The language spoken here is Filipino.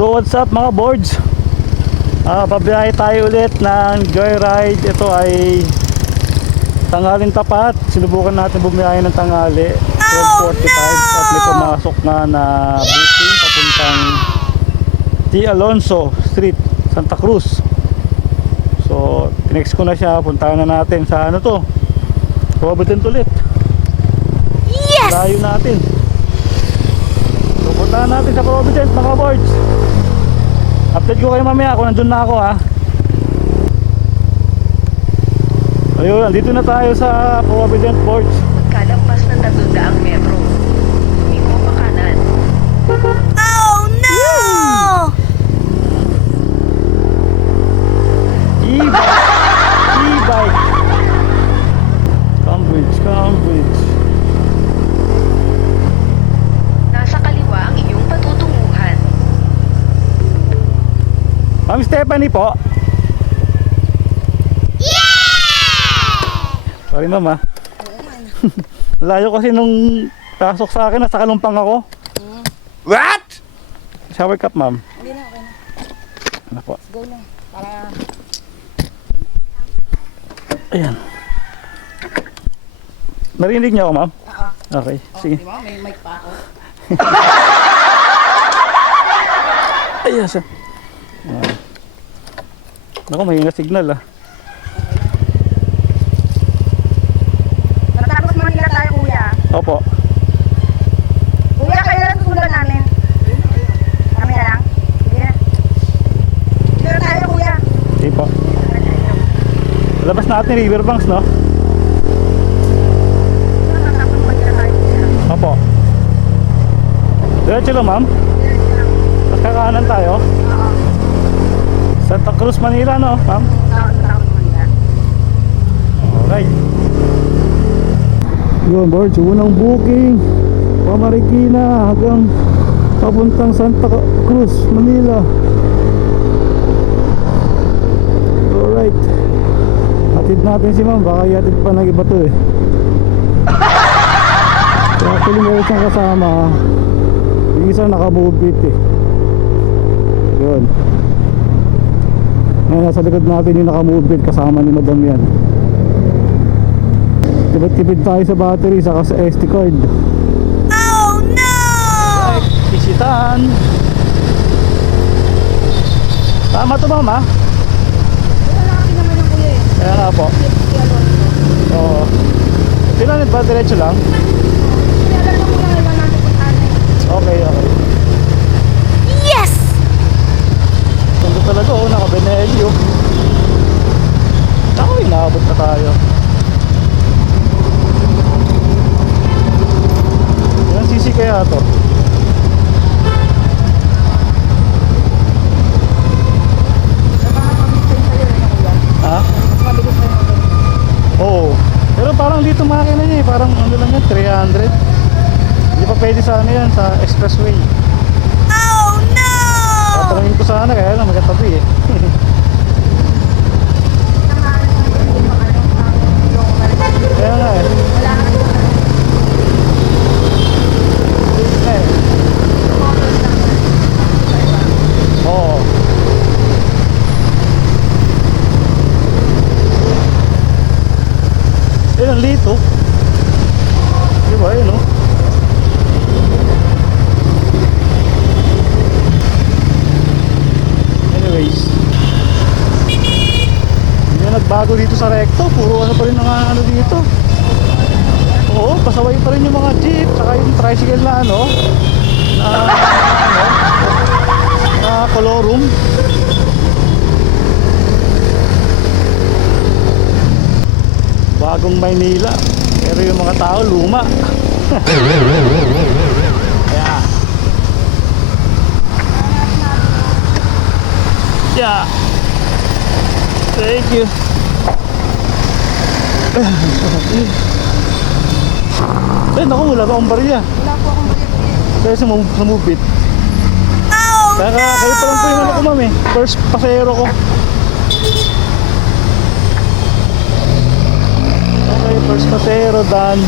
So what's up mga boards? Pabiyahe tayo ulit ng joyride. Ito ay tanghaling tapat. Sinubukan natin bumiyahe ng tanghali 12:45 at may pumasok na booking papuntang T. Alonso Street, Santa Cruz. So tinext ko na siya, puntahan na natin sa ano to, Provident ulit. Yes! Layo natin. So puntahan natin sa Provident mga boards. Update ko kayo mamaya kung nandun na ako ha. Ayun, nandito na tayo sa Provident Boards. Kalampas ng 300 metro. Iko pa kanan. Oh no! E-bike. Cambridge. Nasa kaliwa ang iyong patutunguhan. Ma'am Stephanie po. Sorry ma'am ha. Layo kasi nung pasok sa akin, nasa kalumpang ako. What? Shower cup ma'am. Hindi na, okay na. Ano po? Go na. Para... Ayan. Narinig niyo ako ma'am? Oo. Okay, sige. Di ba? May mic pa ako. Ayan siya. Naku, may nga signal ah. Matapos Manila tayo, kuya. Opo. Kuya, kayo lang susunod namin. Kami na lang. Sige na. Dito na tayo, kuya. Sige po. Labas natin Riverbanks no? Matapos Manila tayo, kuya. Opo. Diretso lang ma'am. Tapos kakanan tayo. Oo. Santa Cruz, Manila no ma'am? Tapos Manila. Alright. Yun boards, unang booking Pamarikina hanggang papuntang Santa Cruz, Manila. Alright. Hatid natin si ma'am, baka ihatid pa ng iba to eh. Kaya actually meron siyang kasama. Yung isa naka-move it eh. Yun. Ngayon nasa likod natin yung naka-move it, kasama ni madam yan. Tipid tayo sa battery saka sa SD card. Oh no! Right, bisitahan. Tama to ma'am ha? Wala na kami naman ng kuya eh. Kaya nga po. Oo. Sila ba diretso lang? Kaya alam mo kuya, iwan natin puntahan eh. Okay. Yes! Ganda talaga oh, naka-Benelio. Ako, inaabot na tayo. Ilang sisi kaya to? Ha? Mas mabilis na yung motor. Oo. Pero parang dito makina niya eh. Parang ano lang yan, 300. Hindi pa pwede sa ano yan, sa expressway. Oh no! Tatanungin ko sana kaya lang magkatabi eh. Kaya nga eh. Wala na kami. Eh. Oo. Ang lito. Di ba yun oh? Anyways, hindi na nagbago dito sa recto. Puro ano pa rin ang ano dito. Oo, pasaway pa rin yung mga jeep. Saka yung tricycle na ano, na colorum. Bagong Maynila. Pero yung mga tao luma. Yeah. Yeah. Thank you. Eh, naku, wala pa akong barya. Wala po akong mali kuya. Kaya sa move it. Oh Kaya kayo pa lang po yung ano ko ma'am eh. First pasahero ko. Okay, first pasahero done.